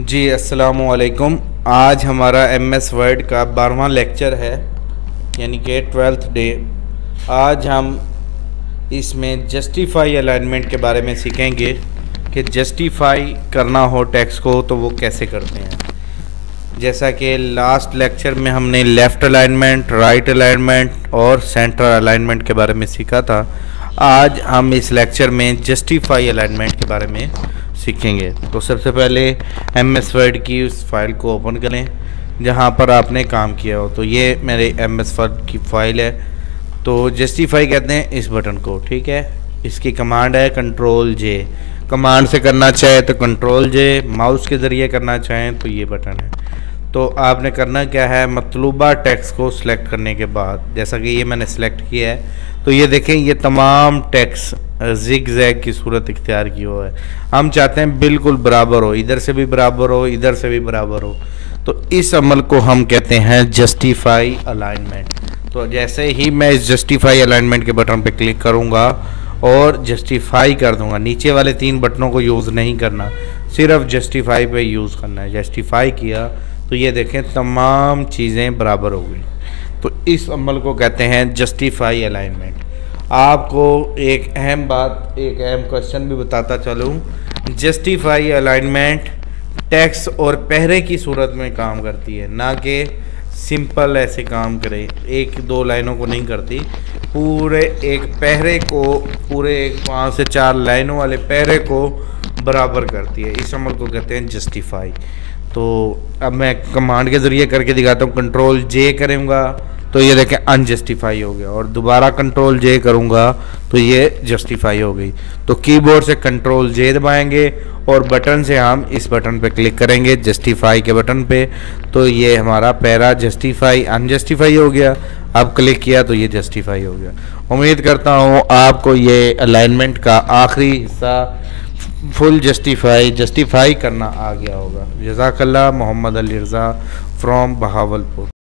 जी अस्सलामु अलैकुम। आज हमारा एमएस वर्ड का 12वां लेक्चर है, यानी कि 12th डे। आज हम इसमें जस्टिफाई अलाइनमेंट के बारे में सीखेंगे कि जस्टिफाई करना हो टेक्स्ट को तो वो कैसे करते हैं। जैसा कि लास्ट लेक्चर में हमने लेफ़्ट अलाइनमेंट, राइट अलाइनमेंट और सेंटर अलाइनमेंट के बारे में सीखा था, आज हम इस लेक्चर में जस्टिफाई अलाइनमेंट के बारे में सीखेंगे। तो सबसे पहले एमएस वर्ड की उस फाइल को ओपन करें जहां पर आपने काम किया हो। तो ये मेरे एमएस वर्ड की फ़ाइल है। तो जस्टिफाई कहते हैं इस बटन को, ठीक है। इसकी कमांड है कंट्रोल जे। कमांड से करना चाहे तो कंट्रोल जे, माउस के ज़रिए करना चाहें तो ये बटन है। तो आपने करना क्या है, मतलूबा टेक्स्ट को सिलेक्ट करने के बाद, जैसा कि ये मैंने सिलेक्ट किया है, तो ये देखें ये तमाम टेक्स्ट जिग जैग की सूरत इख्तियार की हुआ है। हम चाहते हैं बिल्कुल बराबर हो, इधर से भी बराबर हो, इधर से भी बराबर हो। तो इस अमल को हम कहते हैं जस्टिफाई अलाइनमेंट। तो जैसे ही मैं इस जस्टिफाई अलाइनमेंट के बटन पे क्लिक करूँगा और जस्टिफाई कर दूंगा, नीचे वाले 3 बटनों को यूज़ नहीं करना, सिर्फ जस्टिफाई पे यूज़ करना है। जस्टिफाई किया तो ये देखें तमाम चीज़ें बराबर हो गई। तो इस अमल को कहते हैं जस्टिफाई अलाइनमेंट। आपको एक अहम बात, एक अहम क्वेश्चन भी बताता चलूँ। जस्टिफाई अलाइनमेंट टेक्स्ट और पहरे की सूरत में काम करती है, ना कि सिंपल ऐसे काम करे, 1-2 लाइनों को नहीं करती। पूरे एक पहरे को, पूरे 5 से 4 लाइनों वाले पहरे को बराबर करती है। इस अमल को कहते हैं जस्टिफाई। तो अब मैं कमांड के ज़रिए करके दिखाता हूँ। कंट्रोल जे करूँगा तो ये देखें अनजस्टिफाई हो गया, और दोबारा कंट्रोल जे करूँगा तो ये जस्टिफाई हो गई। तो कीबोर्ड से कंट्रोल जे दबाएंगे और बटन से हम इस बटन पे क्लिक करेंगे, जस्टिफाई के बटन पे, तो ये हमारा पैरा जस्टिफाई अनजस्टिफाई हो गया। अब क्लिक किया तो ये जस्टिफाई हो गया। उम्मीद करता हूँ आपको ये अलाइनमेंट का आखिरी हिस्सा फुल जस्टिफाई करना आ गया होगा। जज़ाकल्लाह। मोहम्मद अली रज़ा फ्रॉम बहावलपुर।